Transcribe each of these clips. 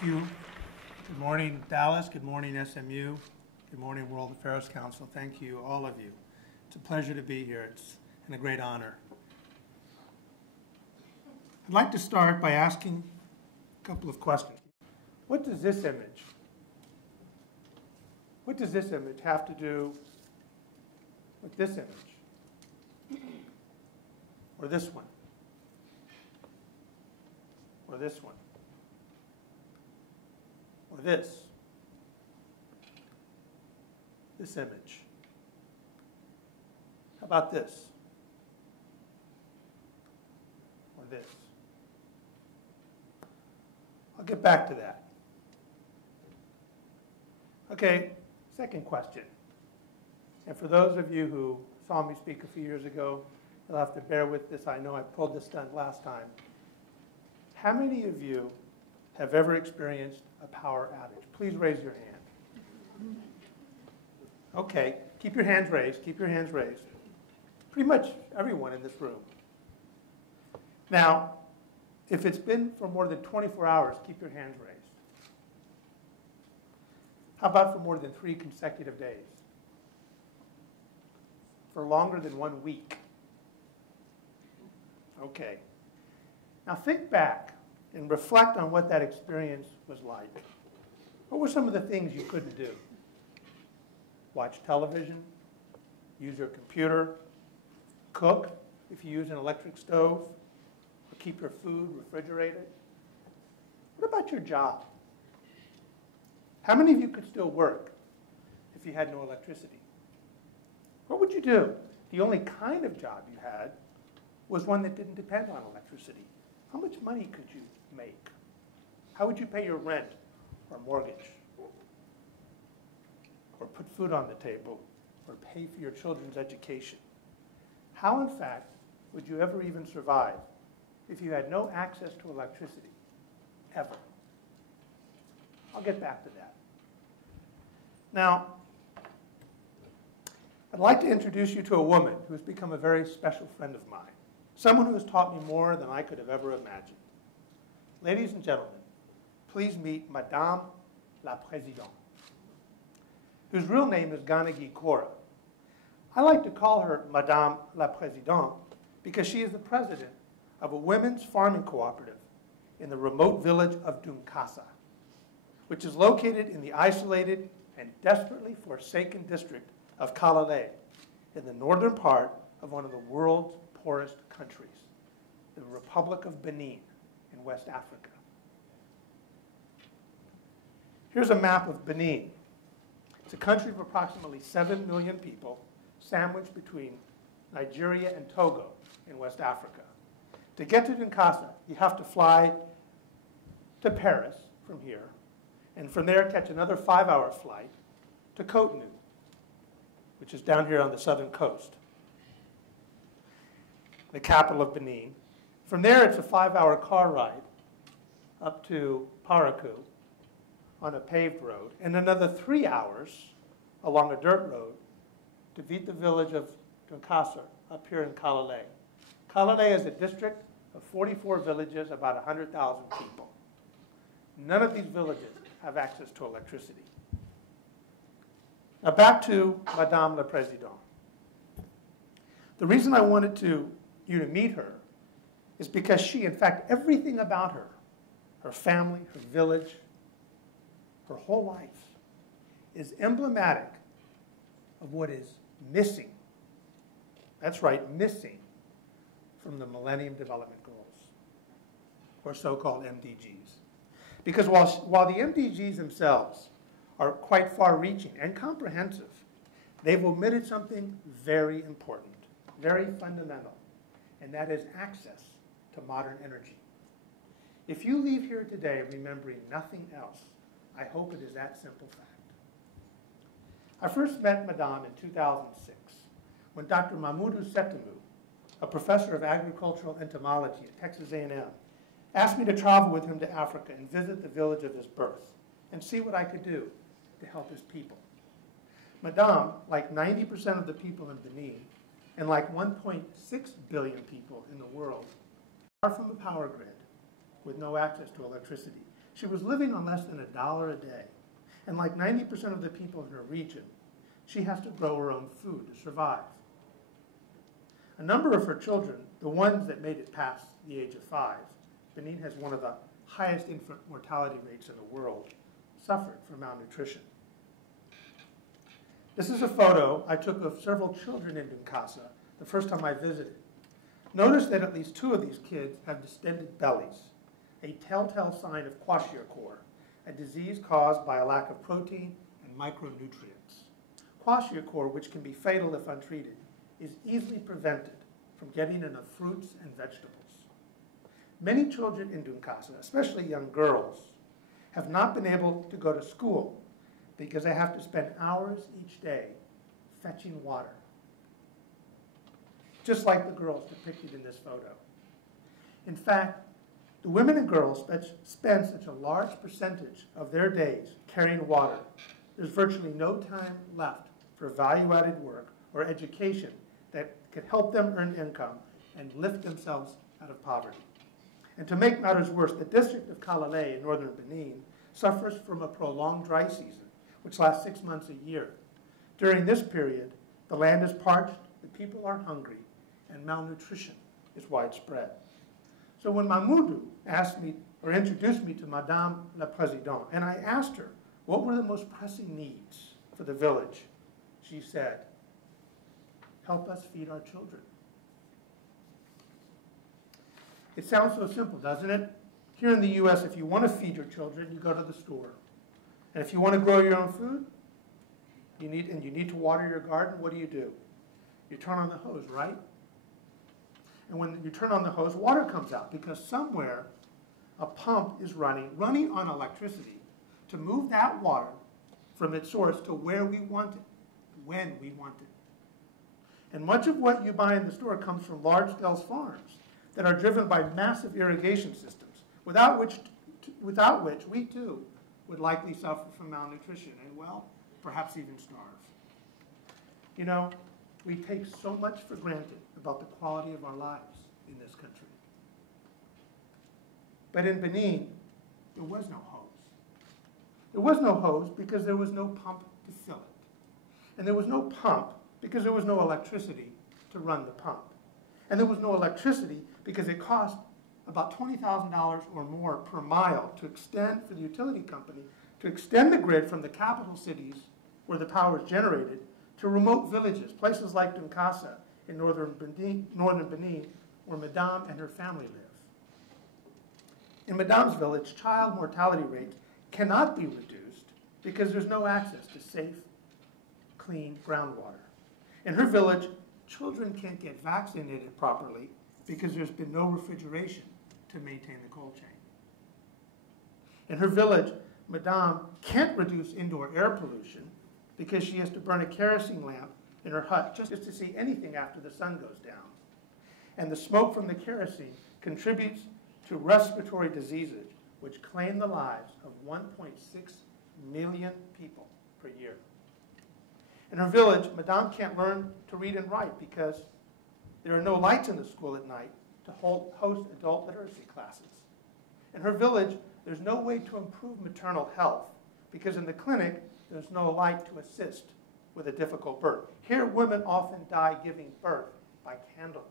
Thank you. Good morning, Dallas. Good morning, SMU. Good morning, World Affairs Council. Thank you, all of you. It's a pleasure to be here. It's a great honor. I'd like to start by asking a couple of questions. What does this image have to do with this image? Or this one? Or this one? Or this image? How about this? Or this? I'll get back to that. Okay, second question. And for those of you who saw me speak a few years ago, you'll have to bear with this. I know I pulled this stunt last time. How many of you have ever experienced a power outage? Please raise your hand. Okay, keep your hands raised, keep your hands raised. Pretty much everyone in this room. Now, if it's been for more than 24 hours, keep your hands raised. How about for more than 3 consecutive days? For longer than 1 week? Okay. Now think back and reflect on what that experience was like. What were some of the things you couldn't do? Watch television, use your computer, cook if you use an electric stove, or keep your food refrigerated. What about your job? How many of you could still work if you had no electricity? What would you do? The only kind of job you had was one that didn't depend on electricity. How much money could you make? How would you pay your rent or mortgage? Or put food on the table? Or pay for your children's education? How, in fact, would you ever even survive if you had no access to electricity? Ever. I'll get back to that. Now, I'd like to introduce you to a woman who has become a very special friend of mine. Someone who has taught me more than I could have ever imagined. Ladies and gentlemen, please meet Madame la Présidente, whose real name is Ganagi Kora. I like to call her Madame la Présidente because she is the president of a women's farming cooperative in the remote village of Dunkasa, which is located in the isolated and desperately forsaken district of Kalale in the northern part of one of the world's poorest countries, the Republic of Benin in West Africa. Here's a map of Benin. It's a country of approximately 7 million people, sandwiched between Nigeria and Togo in West Africa. To get to Dunkasa, you have to fly to Paris from here, and from there catch another 5-hour flight to Cotonou, which is down here on the southern coast, the capital of Benin. From there, it's a 5-hour car ride up to Parakou on a paved road, and another 3 hours along a dirt road to beat the village of Dunkasa up here in Kalale. Kalale is a district of 44 villages, about 100,000 people. None of these villages have access to electricity. Now back to Madame la Présidente. The reason I wanted you to meet her is because she, in fact, everything about her, her family, her village, her whole life, is emblematic of what is missing. That's right, missing from the Millennium Development Goals, or so-called MDGs. Because while the MDGs themselves are quite far-reaching and comprehensive, they've omitted something very important, very fundamental, and that is access to modern energy. If you leave here today remembering nothing else, I hope it is that simple fact. I first met Madame in 2006 when Dr. Mamoudou Setoumou, a professor of agricultural entomology at Texas A&M, asked me to travel with him to Africa and visit the village of his birth and see what I could do to help his people. Madame, like 90% of the people in Benin, and like 1.6 billion people in the world, are from a power grid with no access to electricity. She was living on less than $1 a day. And like 90% of the people in her region, she has to grow her own food to survive. A number of her children, the ones that made it past the age of 5, Benin has one of the highest infant mortality rates in the world, suffered from malnutrition. This is a photo I took of several children in Dunkasa the first time I visited. Notice that at least 2 of these kids have distended bellies, a telltale sign of kwashiorkor, a disease caused by a lack of protein and micronutrients. Kwashiorkor, which can be fatal if untreated, is easily prevented from getting enough fruits and vegetables. Many children in Dunkasa, especially young girls, have not been able to go to school because they have to spend hours each day fetching water, just like the girls depicted in this photo. In fact, the women and girls spend such a large percentage of their days carrying water, there's virtually no time left for value-added work or education that could help them earn income and lift themselves out of poverty. And to make matters worse, the district of Kalale in northern Benin suffers from a prolonged dry season, which lasts 6 months a year. During this period, the land is parched, the people are hungry, and malnutrition is widespread. So when Mamoudou asked me, or introduced me to Madame la Présidente, and I asked her what were the most pressing needs for the village, she said, "Help us feed our children." It sounds so simple, doesn't it? Here in the U.S., if you want to feed your children, you go to the store. And if you want to grow your own food, you need to water your garden, what do? You turn on the hose, right? And when you turn on the hose, water comes out because somewhere a pump is running on electricity to move that water from its source to where we want it, when we want it. And much of what you buy in the store comes from large-scale farms that are driven by massive irrigation systems, without which we too would likely suffer from malnutrition and, well, perhaps even starve. You know, we take so much for granted about the quality of our lives in this country. But in Benin, there was no hose. There was no hose because there was no pump to fill it. And there was no pump because there was no electricity to run the pump. And there was no electricity because it cost about $20,000 or more per mile to extend, for the utility company, to extend the grid from the capital cities where the power is generated to remote villages, places like Dunkasa in northern Benin, where Madame and her family live. In Madame's village, child mortality rate cannot be reduced because there's no access to safe, clean groundwater. In her village, children can't get vaccinated properly because there's been no refrigeration to maintain the cold chain. In her village, Madame can't reduce indoor air pollution because she has to burn a kerosene lamp in her hut just to see anything after the sun goes down. And the smoke from the kerosene contributes to respiratory diseases, which claim the lives of 1.6 million people per year. In her village, Madame can't learn to read and write because there are no lights in the school at night to host adult literacy classes. In her village, there's no way to improve maternal health because in the clinic, there's no light to assist with a difficult birth. Here, women often die giving birth by candlelight.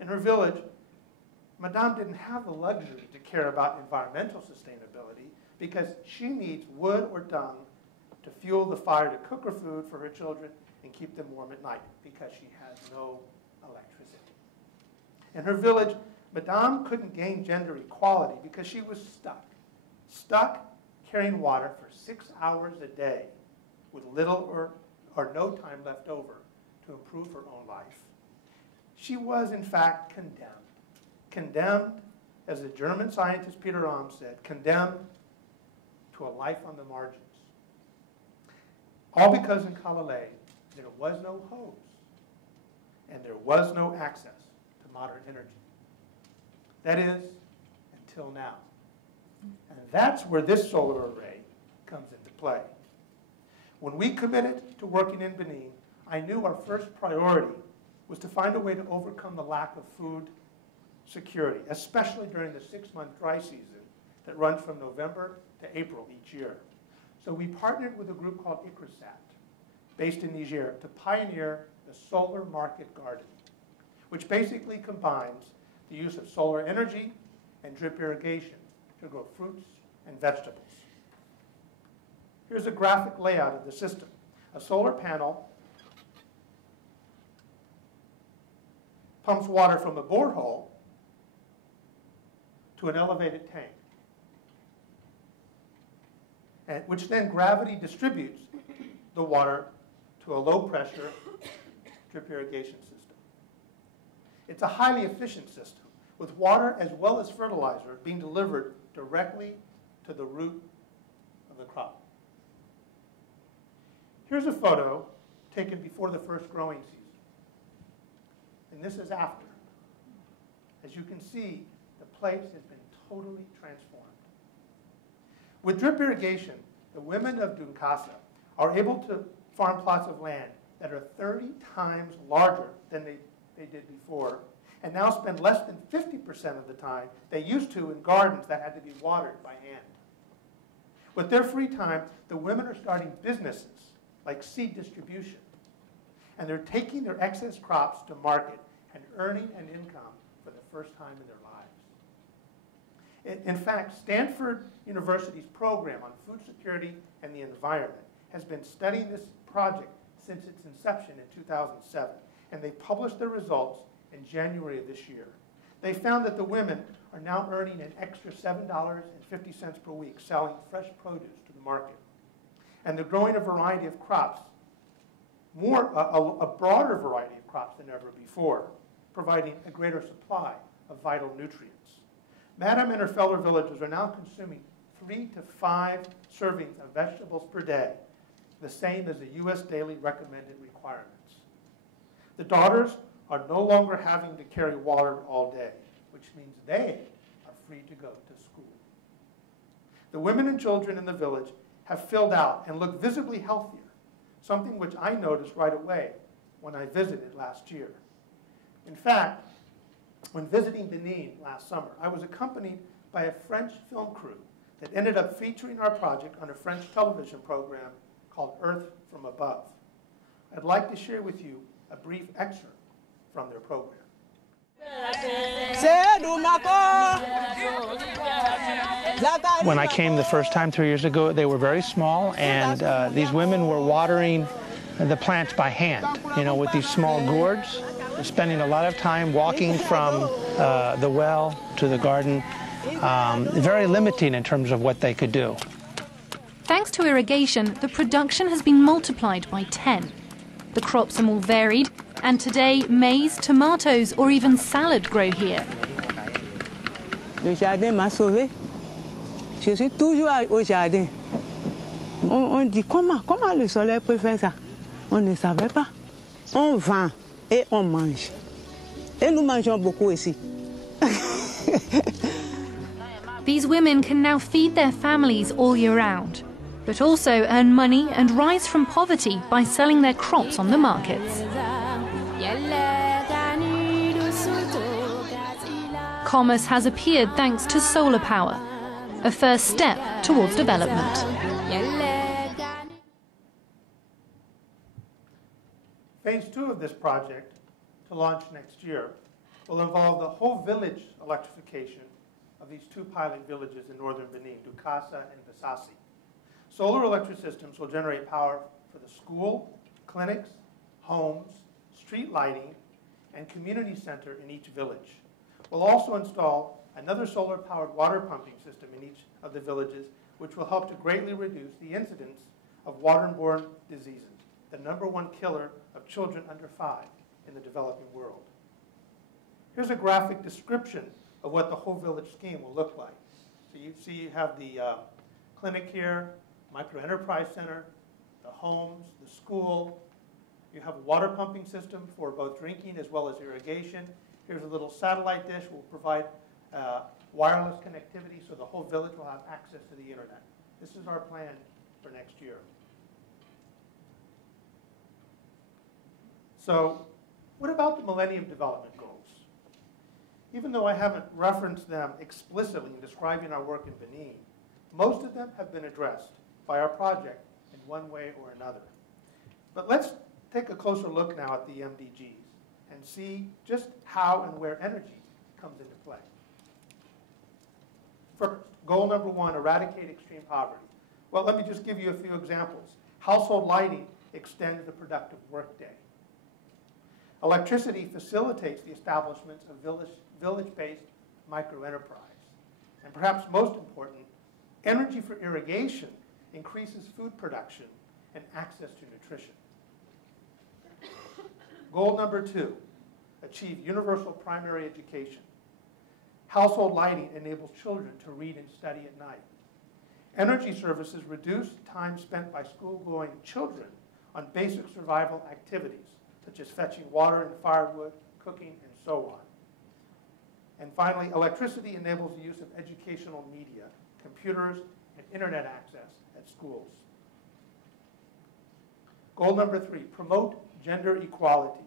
In her village, Madame didn't have the luxury to care about environmental sustainability because she needs wood or dung to fuel the fire to cook her food for her children and keep them warm at night because she has no electricity. In her village, Madame couldn't gain gender equality because she was stuck carrying water for 6 hours a day with little or no time left over to improve her own life. She was, in fact, condemned, as the German scientist Peter Rahm said, condemned to a life on the margins. All because in Kalale, there was no hose and there was no access to modern energy. That is, until now. And that's where this solar array comes into play. When we committed to working in Benin, I knew our first priority was to find a way to overcome the lack of food security, especially during the 6-month dry season that run from November to April each year. So we partnered with a group called Irrigation, based in Niger, to pioneer the solar market garden, which basically combines the use of solar energy and drip irrigation to grow fruits and vegetables. Here's a graphic layout of the system. A solar panel pumps water from a borehole to an elevated tank, which then gravity distributes the water to a low-pressure drip irrigation system. It's a highly efficient system, with water as well as fertilizer being delivered directly to the root of the crop. Here's a photo taken before the first growing season. And this is after. As you can see, the place has been totally transformed. With drip irrigation, the women of Dunkasa are able to farm plots of land that are 30 times larger than they did before, and now spend less than 50% of the time they used to in gardens that had to be watered by hand. With their free time, the women are starting businesses like seed distribution, and they're taking their excess crops to market and earning an income for the first time in their lives. In fact, Stanford University's program on food security and the environment has been studying this project since its inception in 2007, and they published their results in January of this year. They found that the women are now earning an extra $7.50 per week selling fresh produce to the market. And they're growing a variety of crops, a broader variety of crops than ever before, providing a greater supply of vital nutrients. Madam and her fellow villagers are now consuming 3 to 5 servings of vegetables per day, the same as the U.S. daily recommended requirements. The daughters are no longer having to carry water all day, which means they are free to go to school. The women and children in the village have filled out and look visibly healthier, something which I noticed right away when I visited last year. In fact, when visiting Benin last summer, I was accompanied by a French film crew that ended up featuring our project on a French television program called Earth from Above. I'd like to share with you a brief excerpt from their program. When I came the first time 3 years ago, they were very small, and these women were watering the plants by hand, with these small gourds, spending a lot of time walking from the well to the garden, very limiting in terms of what they could do. Thanks to irrigation, the production has been multiplied by 10. The crops are more varied, and today maize, tomatoes, or even salad grow here. Le jardin m'a sauvé. Je suis toujours au jardin. On dit comment le soleil peut faire ça? On ne savait pas. On vend et on mange. Et nous mangeons beaucoup ici. These women can now feed their families all year round, but also earn money and rise from poverty by selling their crops on the markets. Commerce has appeared thanks to solar power, a first step towards development. Phase 2 of this project, to launch next year, will involve the whole village electrification of these 2 pilot villages in northern Benin, Dunkasa and Bisasi. Solar electric systems will generate power for the school, clinics, homes, street lighting, and community center in each village. We'll also install another solar-powered water pumping system in each of the villages, which will help to greatly reduce the incidence of waterborne diseases, the #1 killer of children under 5 in the developing world. Here's a graphic description of what the whole village scheme will look like. So you have the clinic here, micro-enterprise center, the homes, the school. You have a water pumping system for both drinking as well as irrigation. Here's a little satellite dish. We'll provide wireless connectivity so the whole village will have access to the internet. This is our plan for next year. So what about the Millennium Development Goals? Even though I haven't referenced them explicitly in describing our work in Benin, most of them have been addressed by our project in one way or another. But let's take a closer look now at the MDGs and see just how and where energy comes into play. First, goal number 1, eradicate extreme poverty. Well, let me just give you a few examples. Household lighting extends the productive workday. Electricity facilitates the establishment of village-based microenterprise. And perhaps most important, energy for irrigation increases food production and access to nutrition. Goal number 2, achieve universal primary education. Household lighting enables children to read and study at night. Energy services reduce time spent by school-going children on basic survival activities, such as fetching water and firewood, cooking, and so on. And finally, electricity enables the use of educational media, computers, and internet access at schools. Goal number 3, promote gender equality.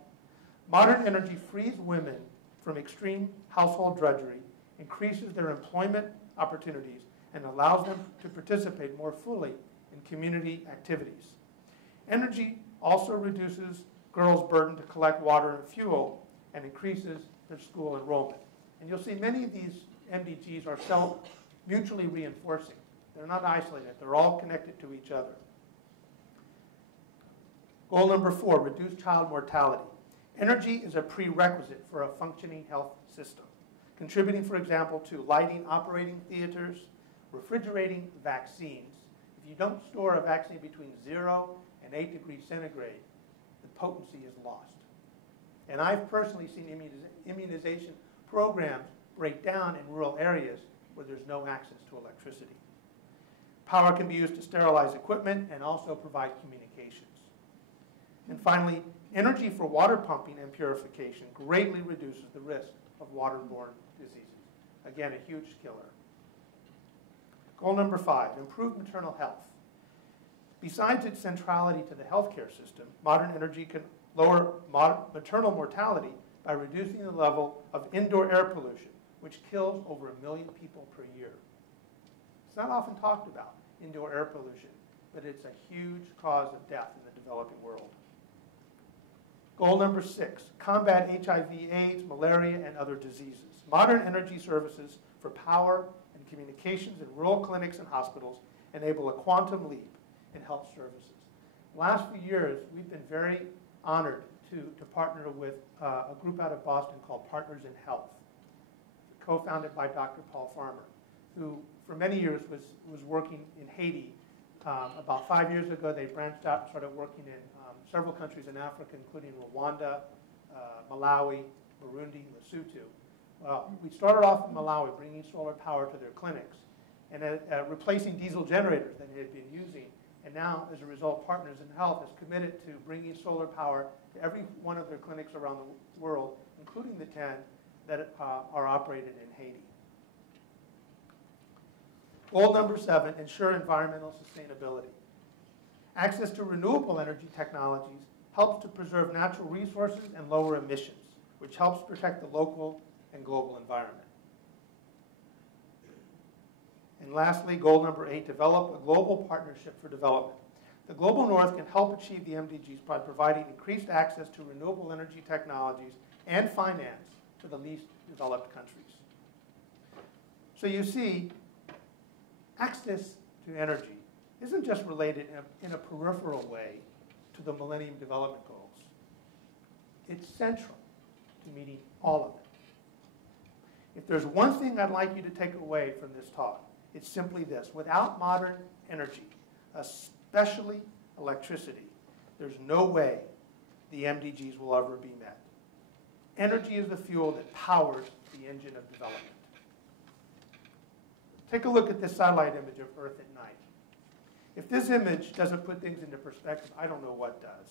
Modern energy frees women from extreme household drudgery, increases their employment opportunities, and allows them to participate more fully in community activities. Energy also reduces girls' burden to collect water and fuel and increases their school enrollment. And you'll see many of these MDGs are mutually reinforcing. They're not isolated. They're all connected to each other. Goal number 4, reduce child mortality. Energy is a prerequisite for a functioning health system, contributing, for example, to lighting operating theaters, refrigerating vaccines. If you don't store a vaccine between 0 and 8 degrees centigrade, the potency is lost. And I've personally seen immunization programs break down in rural areas where there's no access to electricity. Power can be used to sterilize equipment and also provide communications. And finally, energy for water pumping and purification greatly reduces the risk of waterborne diseases. Again, a huge killer. Goal number 5, improve maternal health. Besides its centrality to the healthcare system, modern energy can lower maternal mortality by reducing the level of indoor air pollution, which kills over 1 million people per year. It's not often talked about, indoor air pollution, but it's a huge cause of death in the developing world. Goal number 6, combat HIV/AIDS, malaria, and other diseases. Modern energy services for power and communications in rural clinics and hospitals enable a quantum leap in health services. Last few years, we've been very honored to partner with a group out of Boston called Partners in Health, co-founded by Dr. Paul Farmer, who for many years was working in Haiti. About 5 years ago, they branched out and started working in several countries in Africa, including Rwanda, Malawi, Burundi, Lesotho. We started off in Malawi, bringing solar power to their clinics and replacing diesel generators that they had been using. And now, as a result, Partners in Health is committed to bringing solar power to every one of their clinics around the world, including the 10 that are operated in Haiti. Goal number 7, ensure environmental sustainability. Access to renewable energy technologies helps to preserve natural resources and lower emissions, which helps protect the local and global environment. And lastly, goal number 8, develop a global partnership for development. The Global North can help achieve the MDGs by providing increased access to renewable energy technologies and finance to the least developed countries. So you see, access to energy isn't just related in a peripheral way to the Millennium Development Goals. It's central to meeting all of them. If there's one thing I'd like you to take away from this talk, it's simply this. Without modern energy, especially electricity, there's no way the MDGs will ever be met. Energy is the fuel that powers the engine of development. Take a look at this satellite image of Earth at night. If this image doesn't put things into perspective, I don't know what does.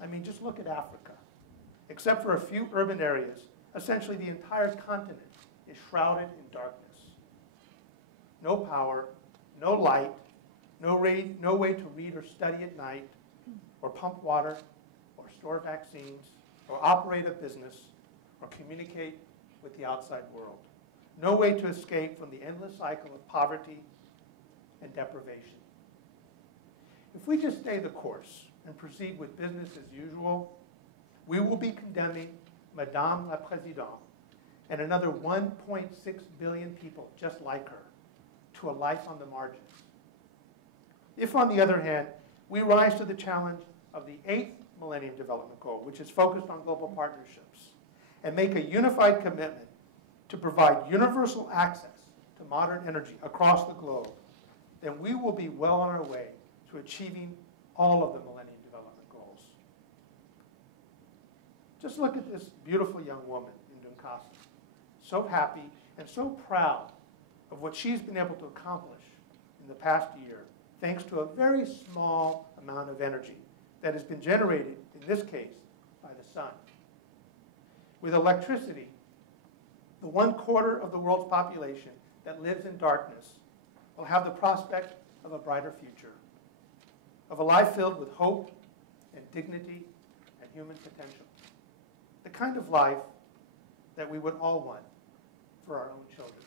I mean, just look at Africa. Except for a few urban areas, essentially the entire continent is shrouded in darkness. No power, no light, no way to read or study at night, or pump water, or store vaccines, or operate a business, or communicate with the outside world. No way to escape from the endless cycle of poverty and deprivation. If we just stay the course and proceed with business as usual, we will be condemning Madame la Présidente and another 1.6 billion people just like her to a life on the margins. If, on the other hand, we rise to the challenge of the 8th Millennium Development Goal, which is focused on global partnerships, and make a unified commitment to provide universal access to modern energy across the globe, then we will be well on our way to achieving all of the Millennium Development Goals. Just look at this beautiful young woman in Dunkasa, so happy and so proud of what she's been able to accomplish in the past year, thanks to a very small amount of energy that has been generated, in this case, by the sun. With electricity, the 1/4 of the world's population that lives in darkness will have the prospect of a brighter future, of a life filled with hope and dignity and human potential. The kind of life that we would all want for our own children.